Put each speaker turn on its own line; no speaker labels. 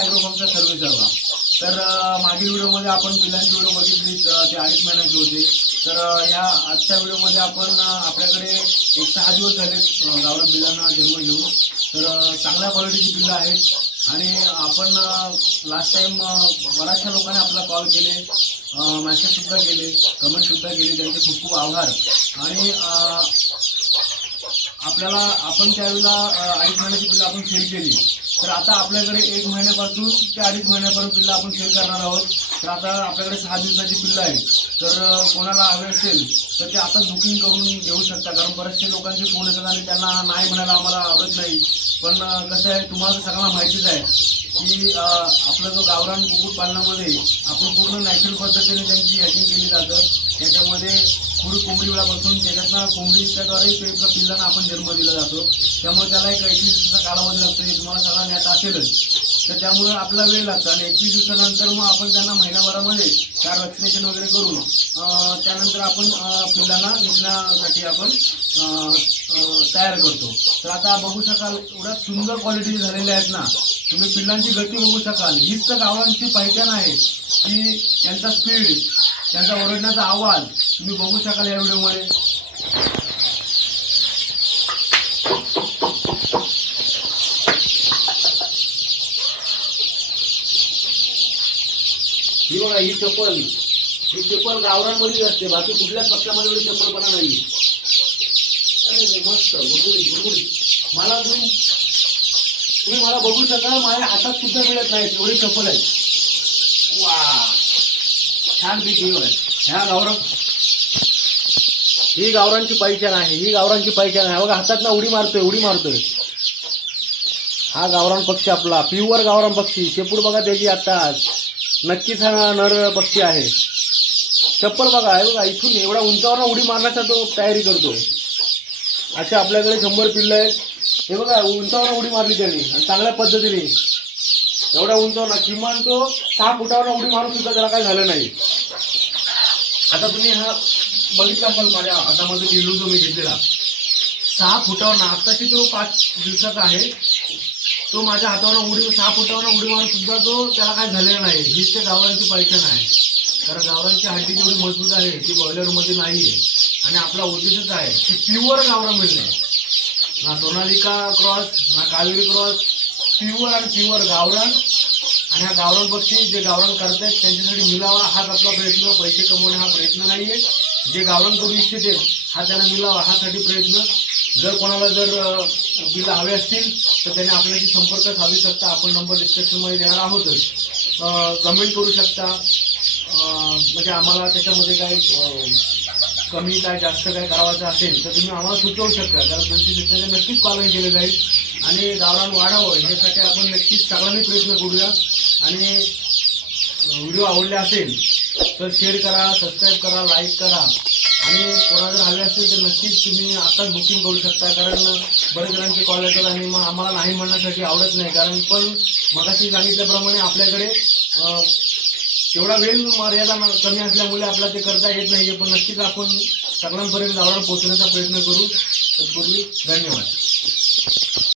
आमचा सर्वे सर्वा तर मागील व्हिडिओमध्ये आपण पिलांची व्हिडिओ बघितली ते अडीच महिन्याचे होते. तर या आजच्या व्हिडिओमध्ये आपण आपल्याकडे एक सहा दिवस झालेत अं, गावरान जन्म घेऊन. तर चांगल्या क्वालिटीची पिल्लं आहेत. आणि आपण लास्ट टाइम बऱ्याचशा लोकांनी आपला कॉल केले मॅसेजसुद्धा केले कमेंटसुद्धा केले त्यांचे खूप खूप आभार. आणि आपल्याला आपण त्यावेळेला अडीच महिन्याची पिल्लं आपण सेल केली. तर आता आपल्याकडे एक महिन्यापासून ते अडीच महिन्यापर्यंत पिल्लं आपण सेल करणार आहोत. तर आता आपल्याकडे सहा दिवसाची पिल्लं आहे तर कोणाला हवे असेल तर ते आता बुकिंग करून घेऊ शकता. कारण बरेचसे लोकांचे फोन येतात आणि त्यांना नाही म्हणायला आम्हाला आवडत नाही. पण कसं आहे तुम्हाला सगळ्यांना माहितीच आहे. की आपला जो गावरान कुक्कुटपालनामध्ये आपण पूर्ण नॅचरल पद्धतीने त्यांची हॅकिंग केली जातं. त्याच्यामध्ये खुडी कोंबडी वेळापासून त्याच्यातनं कोंबडीच्याद्वारे ते पिल्लांना आपण जन्म दिला जातो. त्यामुळे त्याला एक एकवीस दिवसाचा कालावधी लागतो. हे तुम्हाला सगळा ज्ञात असेलच. तर त्यामुळे आपला वेळ लागतो. आणि एकवीस दिवसानंतर मग आपण त्यांना महिन्याभरामध्ये चार वॅक्सिनेशन वगैरे करून त्यानंतर आपण पिल्लांना विकण्यासाठी आपण तयार करतो. तर आता बघू शकाल एवढ्या सुंदर क्वालिटी झालेल्या आहेत ना तुम्ही पिल्लांची गती बघू शकाल. हीच तर गावांची पहिचान आहे. की त्यांचा स्पीड त्यांचा ओरडण्याचा आवाज तुम्ही बघू शकाल या व्हिडिओमध्ये. बघा ही चप्पल. ही चप्पल गावरांमध्येच असते बाकी कुठल्याच पक्षामध्ये एवढी चप्पलपणा नाही. अरे मस्त गुडगुडीत गुडगुडीत. मला तुम्ही तुम्ही मला बघू शकता माझ्या हातात सुद्धा मिळत नाही एवढी चप्पल आहे. वा. छान पीक घेऊन आहे ह्या गावरान ही गावरांची पहिचान आहे ही गावरांची पहिचान आहे. बघा हातात ना उडी मारतोय उडी मारतोय. हा गावरान पक्षी आपला प्युअर गावरान पक्षी. शेपूट बघा त्याची आता नक्कीच हा नर पक्षी आहे. चप्पल बघा आहे बघा इथून एवढा उंचावर उडी मारण्याचा तो तयारी करतो. असे आपल्याकडे शंभर पिल्लं आहेत. हे बघा उंचावर उडी मारली त्यांनी आणि चांगल्या पद्धतीने. एवढा उंचावर ना किमान तो सहा फुटावर उडी मारून सुद्धा त्याला काही झालं नाही. आता तुम्ही हा बघितला असाल माझ्या हातामध्ये पिल्लू जो मी घेतलेला. सहा फुटावर ना आत्ताशी तो पाच दिवसाचा आहे. तो माझ्या हातावर उडी सहा फुटावर उडी मारून सुद्धा तो त्याला काय झालेला नाही. हीच त्या गावरांची पैठण आहे. कारण गावरांची हड्डी जेवढी मजबूत आहे ती बॉयलरमध्ये नाही आहे आणि आपला उद्देशच आहे की प्युअर गावरा मिळणे. ना सोनालिका क्रॉस ना कावेरी क्रॉस प्युअर आणि प्युअर गावरान. आणि हा गावरान पक्षी जे गावरान करतायत त्यांच्यासाठी मिलावा हाच आपला प्रयत्न. पैसे कमवणे हा प्रयत्न नाही आहे जे गावरान करू इच्छिते हा त्यांना मिलावा हासाठी प्रयत्न. जर कोणाला जर अं, हवे असतील तर त्याने आपल्याशी संपर्क साधू शकता. आपण नंबर डिस्क्रिप्शनमध्ये देणार आहोतच. कमेंट करू शकता. म्हणजे आम्हाला त्याच्यामध्ये काय कमी काय जास्त काय करावायचं असेल तर तुम्ही आम्हाला सुचवू शकता. कारण तुमची सूचनेचं नक्कीच पालन केलं जाईल. आणि गावरान वाढावं यासाठी आपण नक्कीच सगळ्यांनी प्रयत्न करूया. आणि व्हिडिओ आवडले असेल तर शेअर करा सबस्क्राईब करा लाईक करा. आणि कोणाला जर हवे असेल तर नक्कीच तुम्ही आत्ताच बुकिंग करू शकता. कारण बरेच जणांचे कॉल येतात आणि मग आम्हाला नाही म्हणण्यासाठी आवडत नाही. कारण पण मगाशी सांगितल्याप्रमाणे आपल्याकडे तेवढा वेळ मर्यादा कमी असल्यामुळे आपल्याला ते करता येत नाही पण नक्कीच आपण सगळ्यांपर्यंत गावरान पोहोचण्याचा प्रयत्न करू. तत्पूर्वी धन्यवाद.